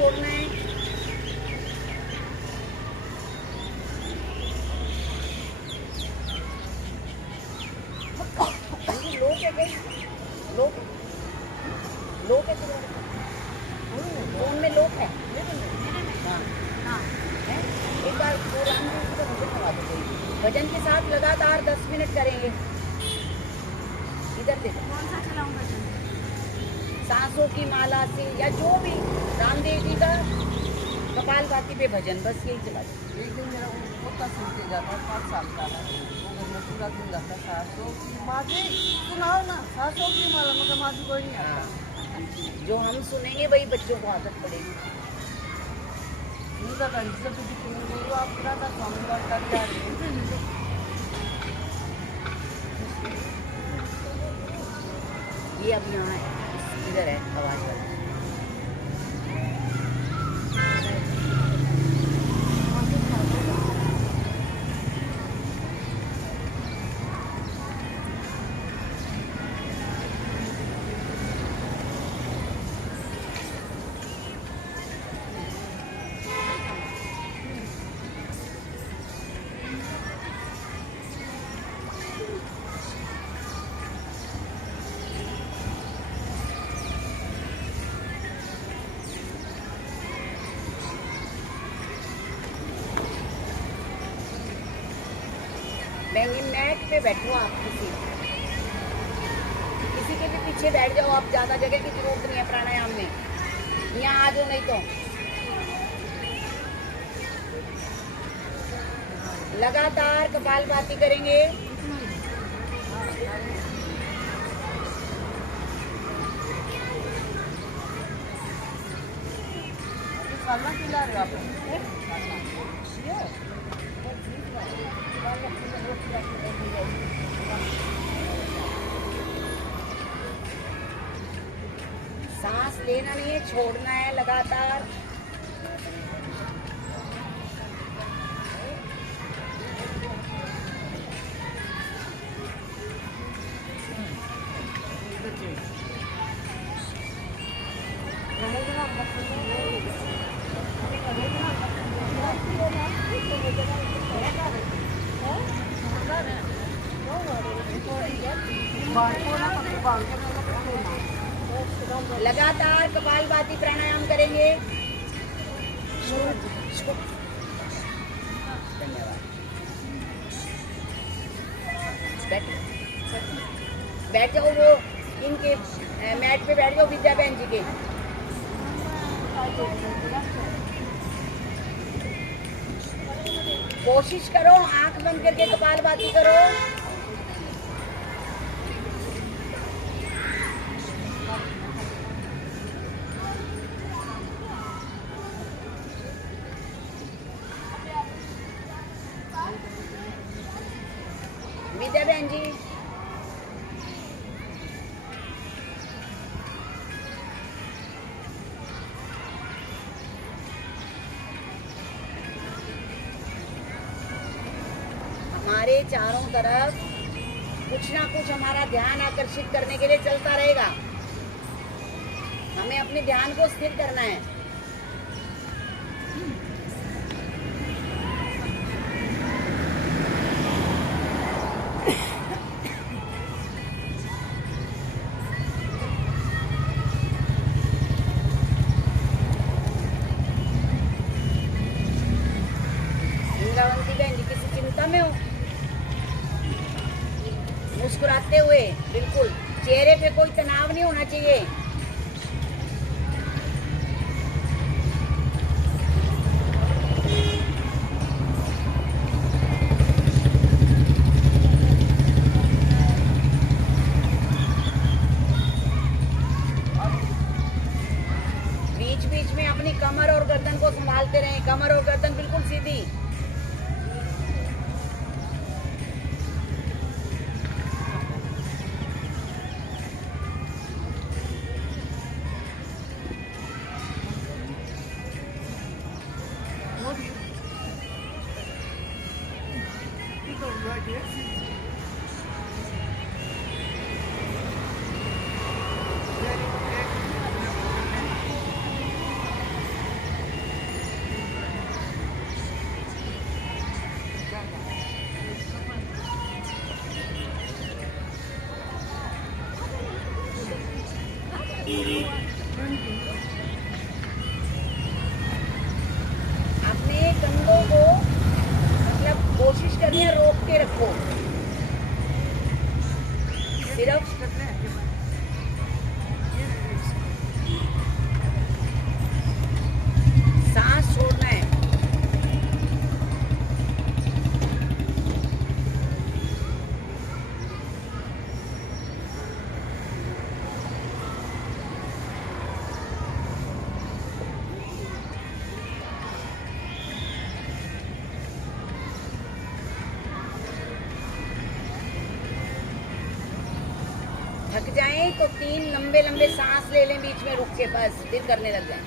छोड़ना है। लो क्या गई, लो कैसे फोन में लोक है। हाँ एक बार भजन के साथ लगातार 10 मिनट करेंगे। इधर देखो, कौन सा चलाऊं भजन? सांसों की माला से या जो भी रामदेव जी का कपालभाति पे भजन, बस यही चला दो। एक दिन मेरा वो पोता सुनते जाता है, 5 साल का है, वो घर में पूरा दिन रहता है। सासों की माँ जी सुनाओ ना, सासों की माला, मगर माँ जी कोई नहीं आता। जो हम सुनेंगे वही बच्चों को आदत पड़ेगी। उनका कंठ से कुछ नहीं, आप पूरा का स्वामी बात कर जा रहे हैं। ये अब यहाँ है, इधर है आवाज वाला। मैट पे बैठो आप, किसी के भी पीछे बैठ जाओ आप, ज्यादा जगह की जरूरत नहीं है प्राणायाम में। यहाँ आ जाओ, नहीं तो लगातार कपालभाति करेंगे। खाना खिला रहे हो आप? सांस लेना नहीं है, छोड़ना है लगातार। लगातार कपालभाति प्राणायाम करेंगे। धन्यवाद। बैठ जाओ, वो इनके मैट पे बैठ जाओ, विद्या बहन जी के। कोशिश करो आंख बंद करके कपालभाति करो। विद्या बहन जी, हमारे चारों तरफ कुछ ना कुछ हमारा ध्यान आकर्षित करने के लिए चलता रहेगा। हमें अपने ध्यान को स्थिर करना है। इंद्रावंती बहन जी, किसी चिंता में हो? मुस्कुराते हुए, बिल्कुल चेहरे पे कोई तनाव नहीं होना चाहिए। बीच बीच में अपनी कमर और गर्दन को संभालते रहें। कमर और गर्दन बिल्कुल सीधी। रखो। सिर्फ सांस छोड़ना है। थक जाएं तो 3 लंबे लंबे सांस ले लें बीच में रुक के, बस फिर करने लग जाएं।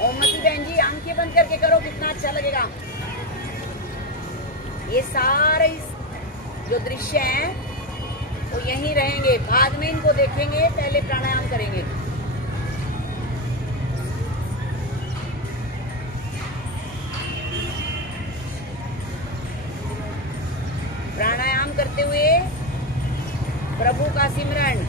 ओमती बहन जी आंखें बंद करके करो, कितना अच्छा लगेगा। ये सारे जो दृश्य हैं वो यहीं रहेंगे, बाद में इनको देखेंगे, पहले प्राणायाम करेंगे। प्राणायाम करते हुए प्रभु का सिमरन।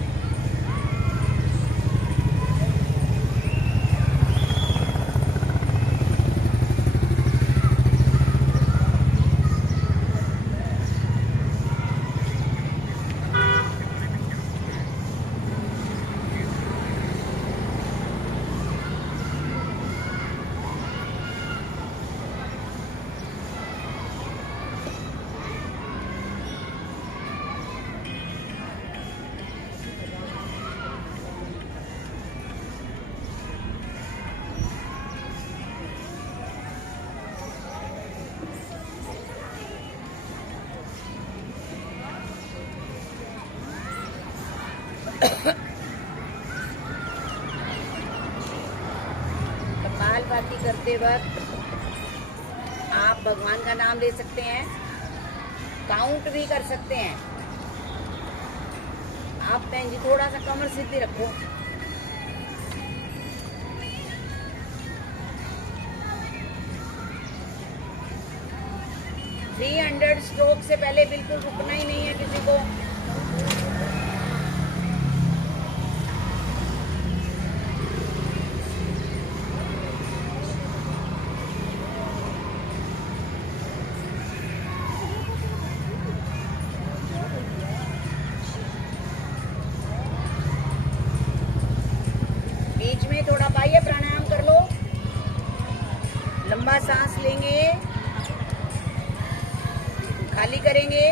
कपालभाति करते वक्त आप भगवान का नाम ले सकते हैं, काउंट भी कर सकते हैं। आप बहन जी थोड़ा सा कमर सीधी रखो। थ्री 300 स्ट्रोक से पहले बिल्कुल रुकना ही नहीं है किसी को। बीच में थोड़ा बाह्य प्राणायाम कर लो। लंबा सांस लेंगे, खाली करेंगे,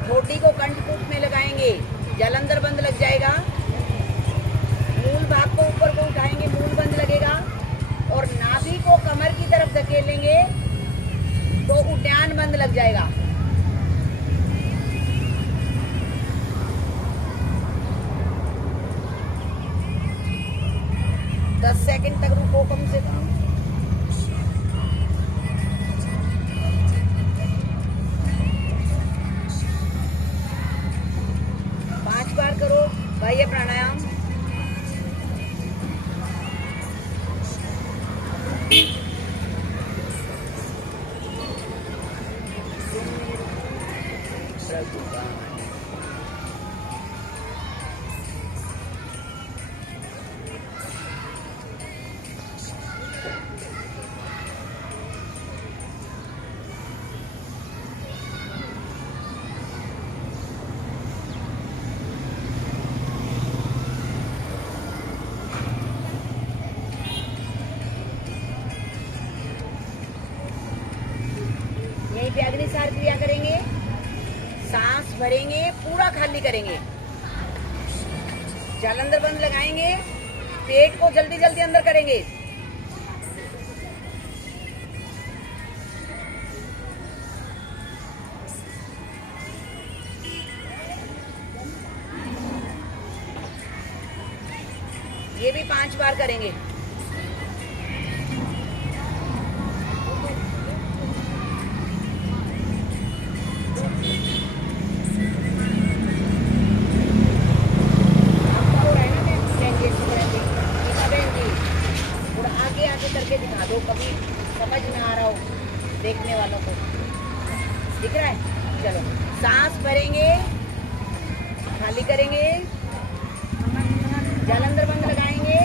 ठोडी को कंठकूट में लगाएंगे, जल अंदर बंद लग जाएगा। मूल भाग को ऊपर को उठाएंगे, मूल बंद लगेगा और नाभि को कमर की तरफ धकेलेंगे तो उद्यान बंद लग जाएगा। दस सेकंड तक रुको कम से कम। करो बाह्य प्राणायाम। यहीं पे अग्निसार क्रिया करेंगे, सांस भरेंगे, पूरा खाली करेंगे, जल अंदर बंद लगाएंगे, पेट को जल्दी जल्दी अंदर करेंगे। ये भी 5 बार करेंगे। करके दिखा दो, कभी समझ में आ रहा हो देखने वालों को। दिख रहा है? चलो सांस सांस भरेंगे, खाली करेंगे, जालंधर बंद लगाएंगे,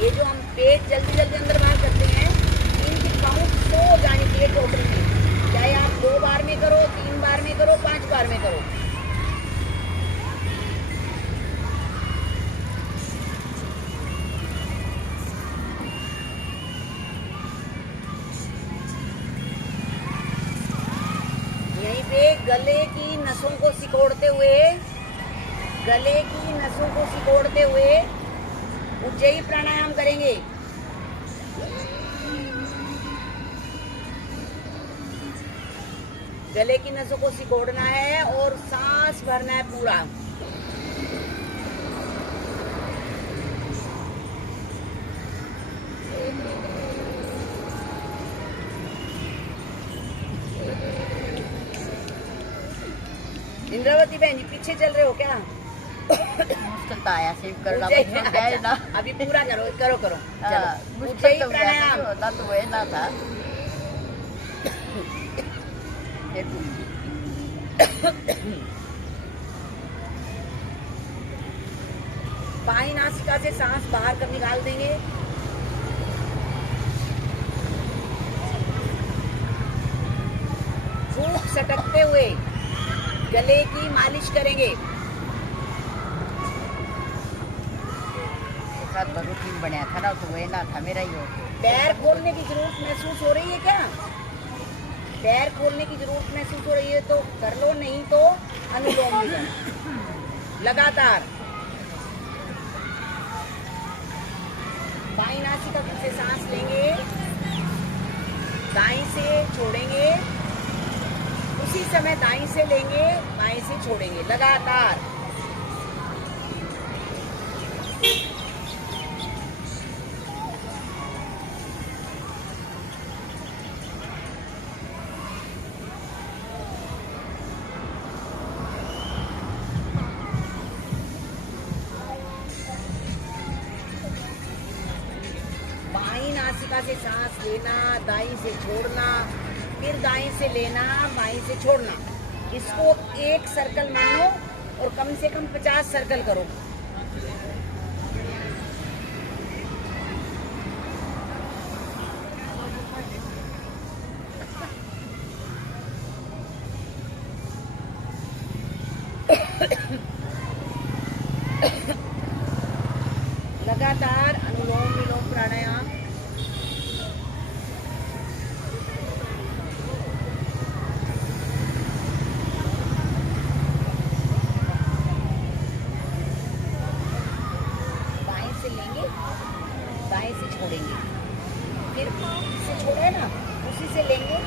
ये जो हम पेट जल्दी जल्दी अंदर बाहर करते हैं, इनकी काउंट 100 हो जानी चाहिए टोटल में। चाहे आप 2 बार में करो, 3 बार में करो, 5 बार में करो। यहीं पे गले की नसों को सिकोड़ते हुए, गले की नसों को सिकोड़ते हुए उज्जयी प्राणायाम करेंगे। गले की नसों को सिकोड़ना है और सांस भरना है पूरा। इंद्रावती बहन जी पीछे चल रहे हो क्या? मुश्किल तो आया सेव करना अच्छा, है ना। अभी पूरा करो करो करो। हाँ, चलो मुश्किल उज्जयी तो प्राणायाम। होता तो वही ना था। बाईं नासिका से सांस बाहर कर निकाल देंगे। फूंक सटकते हुए गले की मालिश करेंगे। साथ रूटीन बनाया था ना, तो वही ना था मेरा ही हो। पैर खोलने की जरूरत महसूस हो रही है क्या? पैर खोलने की जरूरत महसूस हो रही है तो कर लो, नहीं तो अनुलोम विलोम लगातार। बाईं नासिका से सांस लेंगे, दाईं से छोड़ेंगे, उसी समय दाईं से लेंगे, बाईं से छोड़ेंगे लगातार। बाईं नासिका से सांस लेना, दाईं से छोड़ना, फिर दाईं से लेना, बाईं से छोड़ना। इसको एक सर्कल मानो और कम से कम 50 सर्कल करो। लगातार अनुलोम विलोम प्राणायाम। बाएं से लेंगे, दाएं से छोड़ेंगे, फिर से छोड़े ना, उसी से लेंगे,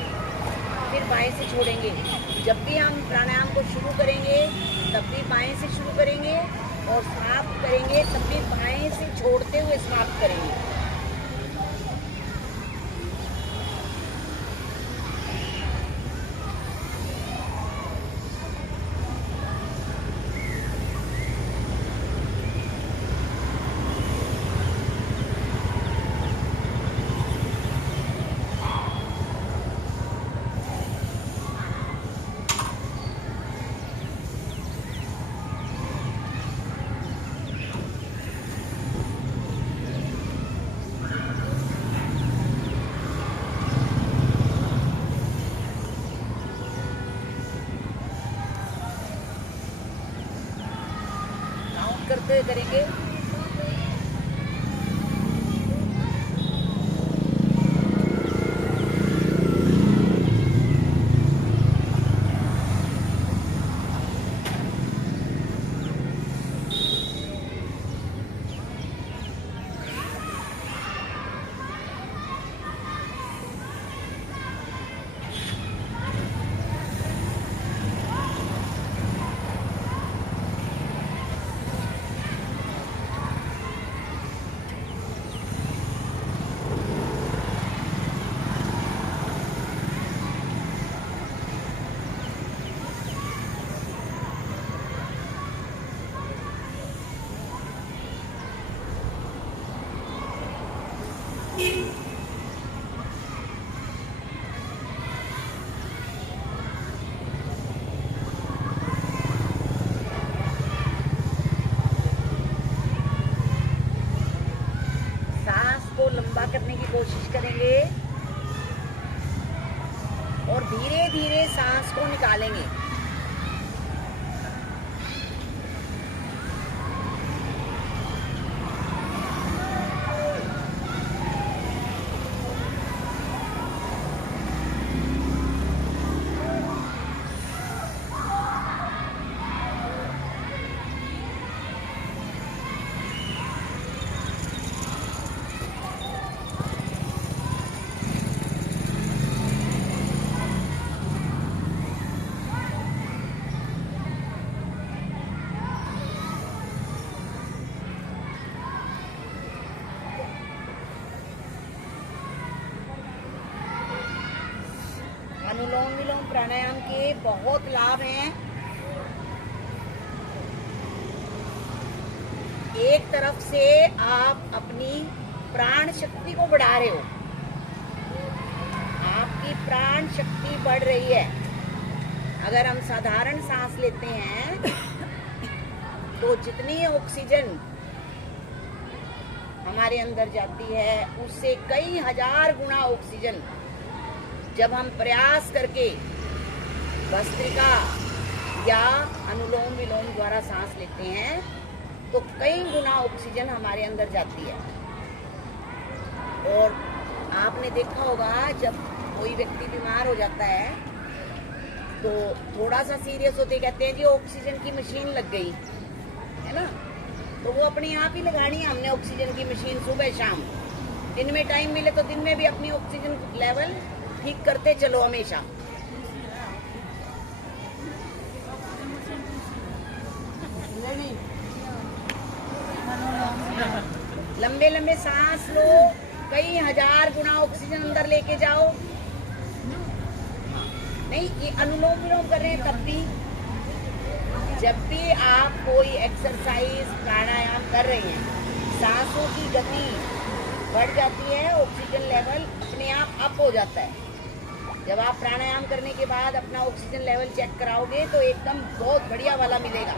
फिर बाएं से छोड़ेंगे। जब भी हम प्राणायाम को शुरू करेंगे तब भी बाएं से शुरू करेंगे और समाप्त करेंगे तब भी बाएं से छोड़ते हुए समाप्त करेंगे। करते हुए करेंगे। इसको निकालेंगे। अनुलोम विलोम प्राणायाम के बहुत लाभ हैं। एक तरफ से आप अपनी प्राण शक्ति को बढ़ा रहे हो, आपकी प्राण शक्ति बढ़ रही है। अगर हम साधारण सांस लेते हैं तो जितनी ऑक्सीजन हमारे अंदर जाती है उससे कई हजार गुना ऑक्सीजन जब हम प्रयास करके भस्त्रिका या अनुलोम विलोम द्वारा सांस लेते हैं तो कई गुना ऑक्सीजन हमारे अंदर जाती है। और आपने देखा होगा जब कोई व्यक्ति बीमार हो जाता है तो थोड़ा सा सीरियस होते कहते हैं जी ऑक्सीजन की मशीन लग गई है ना, तो वो अपने आप ही लगानी है हमने ऑक्सीजन की मशीन सुबह शाम। दिन में टाइम मिले तो दिन में भी अपनी ऑक्सीजन लेवल ठीक करते चलो हमेशा। लंबे लंबे सांस लो, कई हजार गुना ऑक्सीजन अंदर लेके जाओ। नहीं, ये अनुलोम विलोम कर रहे हैं तब भी, जब भी आप कोई एक्सरसाइज प्राणायाम कर रहे हैं सांसों की गति बढ़ जाती है, ऑक्सीजन लेवल अपने आप अप हो जाता है। जब आप प्राणायाम करने के बाद अपना ऑक्सीजन लेवल चेक कराओगे तो एकदम बहुत बढ़िया वाला मिलेगा।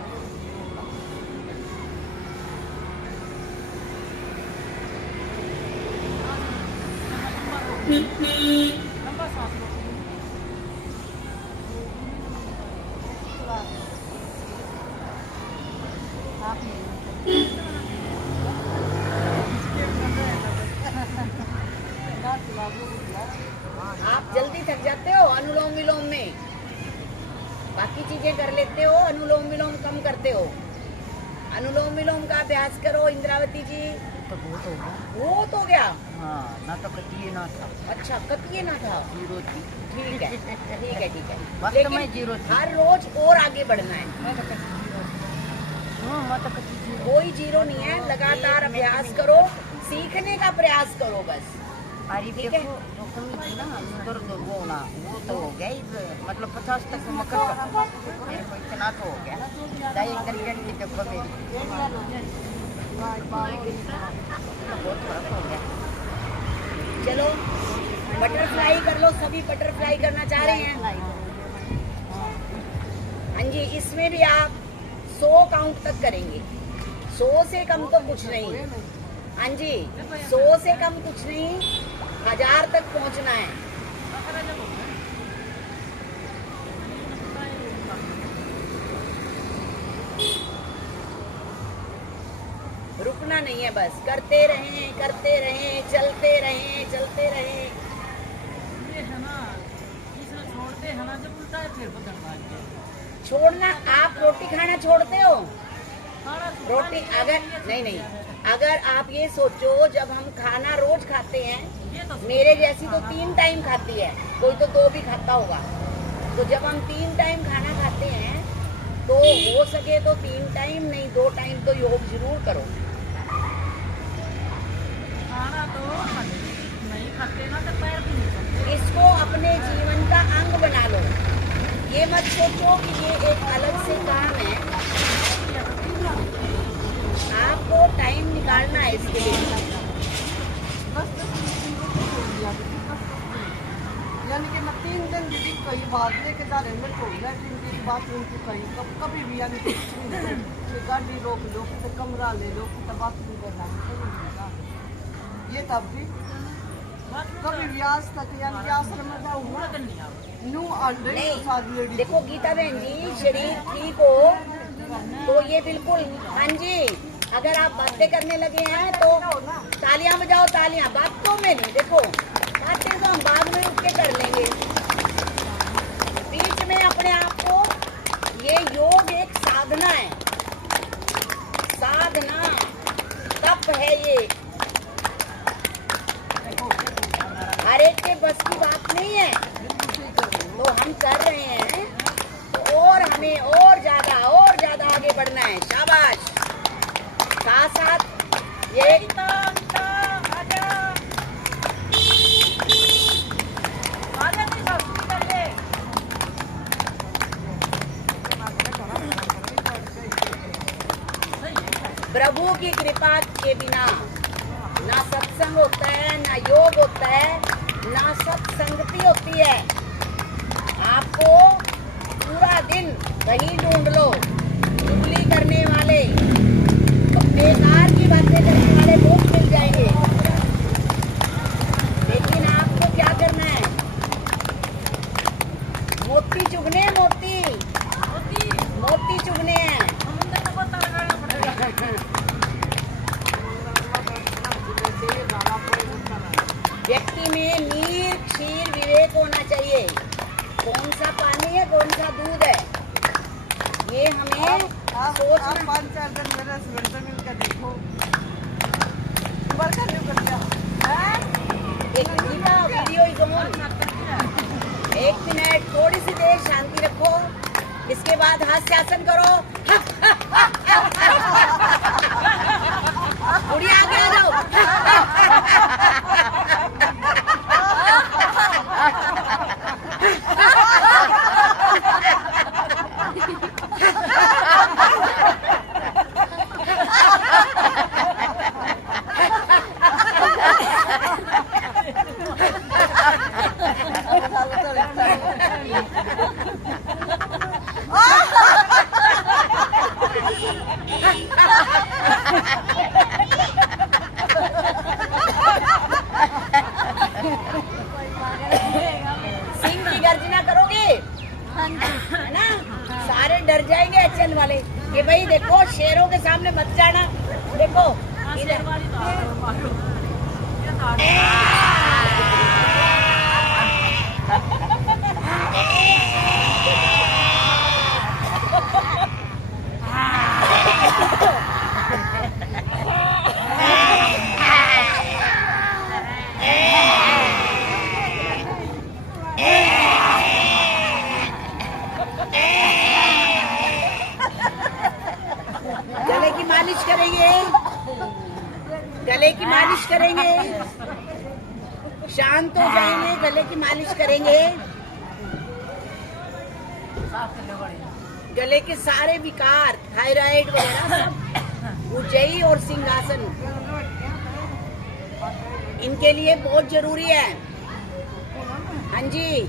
आप जल्दी थक जाते हो अनुलोम विलोम में, बाकी चीजें कर लेते हो, अनुलोम विलोम कम करते हो। अनुलोम विलोम का अभ्यास करो इंद्रावती जी। तो बहुत हो गया, बहुत हो गया। हाँ, ना तो कतिये ना था। अच्छा, कतिये ना था, जीरो थी। ठीक है ठीक है ठीक है। वास्तव में जीरो थी। हर रोज और आगे बढ़ना है, कोई जीरो नहीं है। लगातार अभ्यास करो, सीखने का प्रयास करो बस। अरे देखो जो कमी थी ना दर्द वो ना वो तो हो गया ही, मतलब 50 तक मकर मेरे को इतना तो हो गया। दाई दर्जन की तो कमी बहुत फर्क हो गया। चलो बटरफ्लाई कर लो, सभी बटरफ्लाई करना चाह रहे हैं। हाँ जी, इसमें भी आप 100 काउंट तक करेंगे, 100 से कम तो कुछ नहीं। हाँ जी, 100 से कम कुछ नहीं, 1000 तक पहुंचना है। रुकना नहीं है, बस करते रहें चलते रहें चलते रहें। ये है ना, इसमें छोड़ते हैं ना जब उल्टा है फिर बदलना है। छोड़ना, आप रोटी खाना छोड़ते हो? खाना रोटी अगर नहीं, अगर आप ये सोचो जब हम खाना रोज खाते हैं, मेरे जैसी तो 3 टाइम खाती है, कोई तो 2 भी खाता होगा। तो जब हम 3 टाइम खाना खाते हैं तो हो सके तो 3 टाइम नहीं 2 टाइम तो योग जरूर करो। खाना तो नहीं खाते ना तो पैर भी नहीं चलते। इसको अपने जीवन का अंग बना लो। ये मत सोचो कि ये एक अलग से काम है, आपको टाइम निकालना है इसके लिए। यानी कि मैं 3 दिन दीदी कई बात लेके जा रहे हैं तो लैट्रिन की बाथरूम की कहीं कभी भी यानी कि गाड़ी रोक लो, किसी कमरा ले लो, किसी बाथरूम करना ये तब भी कभी व्यास तक यानी कि आश्रम में जाऊँ न्यू अंडे नहीं, देखो गीता बहन जी, शरीर ठीक हो तो ये बिल्कुल, हाँ जी, अगर आप बातें करने लगे हैं तो तालियां बजाओ, तालियां, बातों में नहीं। देखो बातें तो हम बाद में उठ के कर लेंगे, बीच में अपने आप को, ये योग एक साधना है, साधना तप है ये, हर एक के बस की बात नहीं है। तो हम कर रहे हैं तो और हमें और ज्यादा आगे बढ़ना है। शाबाश। साथ साथ ये प्रभु की कृपा के बिना ना सत्संग होता है, ना योग होता है, ना सत्संगति होती है। आपको पूरा दिन कहीं ढूंढ लो, चुगली करने वाले, बेकार की बातें करने वाले लोग मिल जाएंगे, लेकिन आपको क्या करना है? मोती चुगने, मोती चुगने हैं। व्यक्ति में नीर क्षीर विवेक होना चाहिए। कौन सा पानी है, कौन सा दूध है, ये हमें सोचना। 5-4 दिन मेरे हस्बैंड से मिलकर देखो, एक वीडियो इज ऑन। 1 मिनट थोड़ी सी देर शांति रखो, इसके बाद हास्यासन करो। थोड़ी आगे आ जाओ। सिंह की गर्जना करोगे, है ना? सारे डर जाएंगे एक्शन वाले कि भाई देखो शेरों के सामने मत जाना। देखो गले की मालिश करेंगे, गले की मालिश करेंगे, शांत हो जाएंगे, गले की मालिश करेंगे। गले के सारे विकार, थायराइड वगैरह सब, उज्जयी और सिंहासन, इनके लिए बहुत जरूरी है। हाँ जी,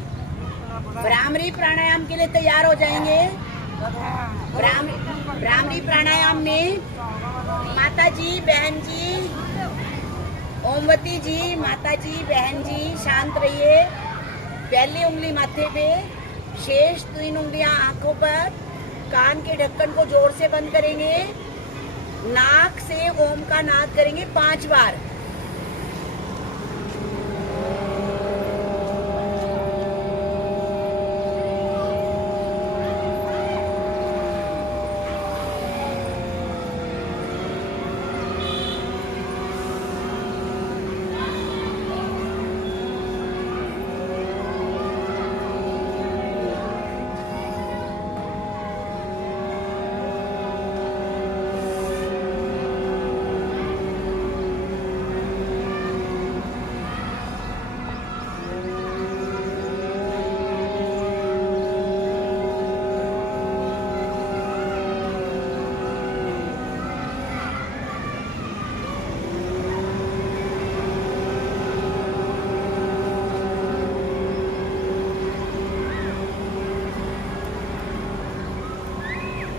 भ्रामरी प्राणायाम के लिए तैयार हो जाएंगे। भ्रामरी प्राणायाम में माता जी, बहन जी, ओमवती जी, माता जी, बहन जी, शांत रहिए। पहली उंगली माथे पे, शेष 3 उंगलियां आंखों पर, कान के ढक्कन को जोर से बंद करेंगे, नाक से ओम का नाद करेंगे 5 बार।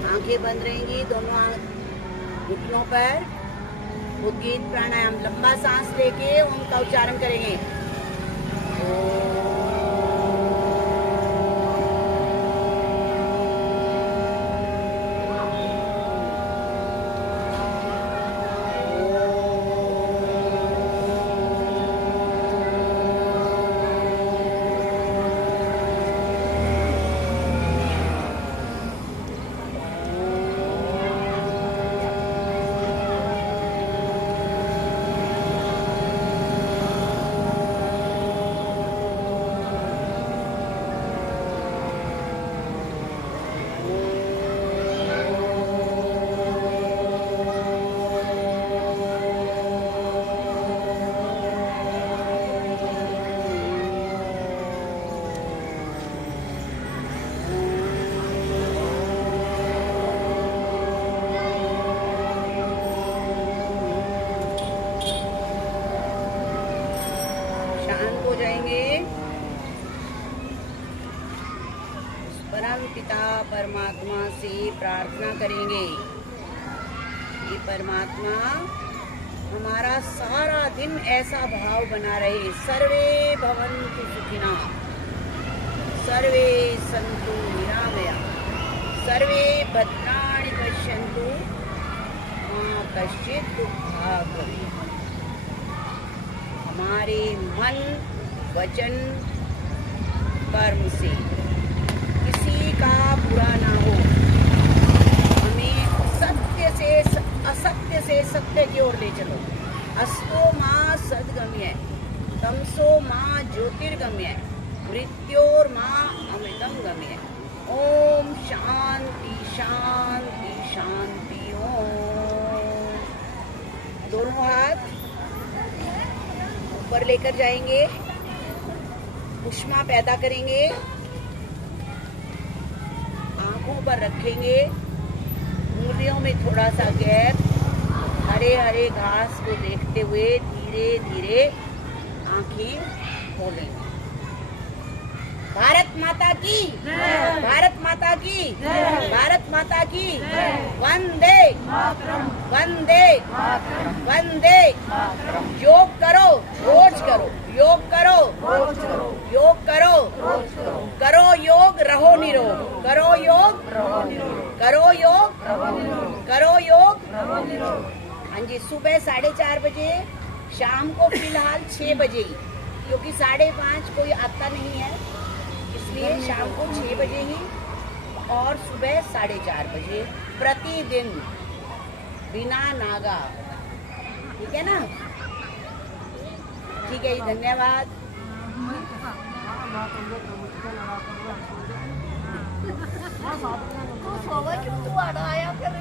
आंखें बंद रहेंगी, दोनों घुटनों पर। उद्गीत प्राणायाम, लंबा सांस लेके ओम का उच्चारण करेंगे। शांत हो जाएंगे। परम पिता परमात्मा से प्रार्थना करेंगे कि परमात्मा हमारा सारा दिन ऐसा भाव बना रहे। सर्वे भवन्तु सुखिनः, सर्वे सन्तु निरामयाः, सर्वे भद्राणि पश्यन्तु मा कश्चित् दुःखात् भवेत्। हमारे मन, वचन, कर्म से किसी का बुरा ना हो। हमें सत्य से असत्य से सत्य की ओर ले चलो। अस्तो माँ सद्गम्य, तमसो माँ ज्योतिर्गम्य, मृत्योर माँ अमृतम गम्य। ओम शांति शांति शांति ओम। दोनों हाथ ऊपर लेकर जाएंगे, उष्मा पैदा करेंगे, आंखों पर रखेंगे, उंगलियों में थोड़ा सा गैप, हरे हरे घास को देखते हुए धीरे धीरे आंखें खोलेंगे। भारत माता की, भारत माता की, भारत माता की। वंदे वंदे वंदे। योग करो, रोज करो, योग करो, योग करो, करो योग, रहो निरोग, करो योग, करो योग, करो योग। हाँ जी, सुबह 4:30 बजे, शाम को फिलहाल 6 बजे ही, क्योंकि 5:30 कोई आता नहीं है, इसलिए शाम को 6 बजे ही और सुबह 4:30 बजे प्रतिदिन बिना नागा। ठीक है ना? ठीक है जी, धन्यवाद। तू आया फिर